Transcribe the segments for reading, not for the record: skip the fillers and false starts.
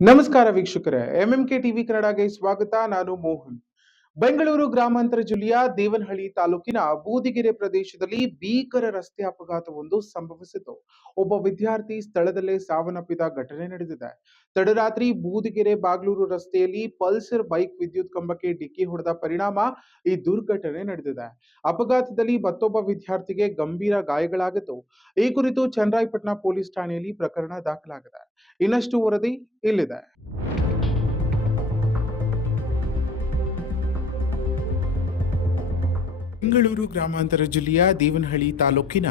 ನಮಸ್ಕಾರ ವೀಕ್ಷಕರೇ, MMK TV ಕನ್ನಡಗೆ ಸ್ವಾಗತ. ನಾನು ಮೋಹನ್. ಬೆಂಗಳೂರು ಗ್ರಾಮಾಂತರ ಜಿಲ್ಲೆಯ ದೇವನಹಳ್ಳಿ ತಾಲೂಕಿನ ಬೂದಿಗೆರೆ ಪ್ರದೇಶದಲ್ಲಿ ಭೀಕರ ರಸ್ತೆ ಅಪಘಾತವೊಂದು ಸಂಭವಿಸಿತು. ಒಬ್ಬ ವಿದ್ಯಾರ್ಥಿ ಸ್ಥಳದಲ್ಲೇ ಸಾವನ್ನಪ್ಪಿದ ಘಟನೆ ನಡೆದಿದೆ. ತಡರಾತ್ರಿ ಬೂದಿಗೆರೆ ಬಾಗ್ಲೂರು ರಸ್ತೆಯಲ್ಲಿ ಪಲ್ಸರ್ ಬೈಕ್ ವಿದ್ಯುತ್ ಕಂಬಕ್ಕೆ ಡಿಕ್ಕಿ ಹೊಡೆದ ಪರಿಣಾಮ ಈ ದುರ್ಘಟನೆ ನಡೆದಿದೆ. ಅಪಘಾತದಲ್ಲಿ ಮತ್ತೊಬ್ಬ ವಿದ್ಯಾರ್ಥಿಗೆ ಗಂಭೀರ ಗಾಯಗಳಾಗಿದ್ದು, ಈ ಕುರಿತು ಚನ್ನರಾಯಪಟ್ಟಣ ಪೊಲೀಸ್ ಠಾಣೆಯಲ್ಲಿ ಪ್ರಕರಣ ದಾಖಲಾಗಿದೆ. ಇನ್ನಷ್ಟು ವರದಿ ಇಲ್ಲಿದೆ. ಬೆಂಗಳೂರು ಗ್ರಾಮಾಂತರ ಜಿಲ್ಲೆಯ ದೇವನಹಳ್ಳಿ ತಾಲೂಕಿನ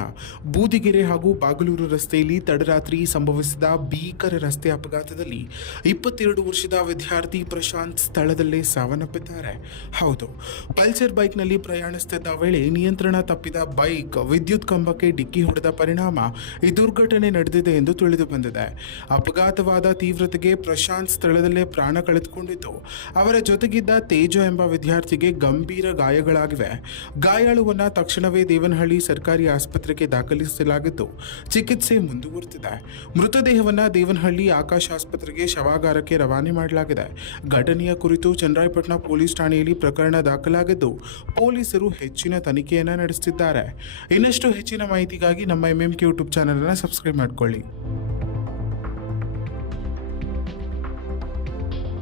ಬೂದಿಗೆರೆ ಹಾಗೂ ಬಾಗಲೂರು ರಸ್ತೆಯಲ್ಲಿ ತಡರಾತ್ರಿ ಸಂಭವಿಸಿದ ಭೀಕರ ರಸ್ತೆ ಅಪಘಾತದಲ್ಲಿ 22 ವರ್ಷದ ವಿದ್ಯಾರ್ಥಿ ಪ್ರಶಾಂತ್ ಸ್ಥಳದಲ್ಲೇ ಸಾವನ್ನಪ್ಪಿದ್ದಾರೆ. ಹೌದು, ಪಲ್ಸರ್ ಬೈಕ್ನಲ್ಲಿ ಪ್ರಯಾಣಿಸುತ್ತಿದ್ದ ವೇಳೆ ನಿಯಂತ್ರಣ ತಪ್ಪಿದ ಬೈಕ್ ವಿದ್ಯುತ್ ಕಂಬಕ್ಕೆ ಡಿಕ್ಕಿ ಹೊಡೆದ ಪರಿಣಾಮ ಈ ದುರ್ಘಟನೆ ನಡೆದಿದೆ ಎಂದು ತಿಳಿದು ಬಂದಿದೆ. ಅಪಘಾತವಾದ ತೀವ್ರತೆಗೆ ಪ್ರಶಾಂತ್ ಸ್ಥಳದಲ್ಲೇ ಪ್ರಾಣ ಕಳೆದುಕೊಂಡಿದ್ದು, ಅವರ ಜೊತೆಗಿದ್ದ ತೇಜ ಎಂಬ ವಿದ್ಯಾರ್ಥಿಗೆ ಗಂಭೀರ ಗಾಯಗಳಾಗಿವೆ. ಗಾಯಾಳುವನ್ನ ತಕ್ಷಣವೇ ದೇವನಹಳ್ಳಿ ಸರ್ಕಾರಿ ಆಸ್ಪತ್ರೆಗೆ ದಾಖಲಿಸಲಾಗಿದ್ದು, ಚಿಕಿತ್ಸೆ ಮುಂದುವರೆದಿದೆ. ಮೃತದೇಹವನ್ನ ದೇವನಹಳ್ಳಿ ಆಕಾಶ್ ಆಸ್ಪತ್ರೆಗೆ ಶವಾಗಾರಕ್ಕೆ ರವಾನೆ ಮಾಡಲಾಗಿದೆ. ಘಟನೆಯ ಕುರಿತು ಚನ್ನರಾಯಪಟ್ಟಣ ಪೊಲೀಸ್ ಠಾಣೆಯಲ್ಲಿ ಪ್ರಕರಣ ದಾಖಲಾಗಿದ್ದು, ಪೊಲೀಸರು ಹೆಚ್ಚಿನ ತನಿಖೆಯನ್ನ ನಡೆಸುತ್ತಿದ್ದಾರೆ. ಇನ್ನಷ್ಟು ಹೆಚ್ಚಿನ ಮಾಹಿತಿಗಾಗಿ ನಮ್ಮ ಎಂಎಂಕೆ ಯೂಟ್ಯೂಬ್ ಚಾನೆಲ್ ಅನ್ನು ಸಬ್ಸ್ಕ್ರೈಬ್ ಮಾಡಿಕೊಳ್ಳಿ.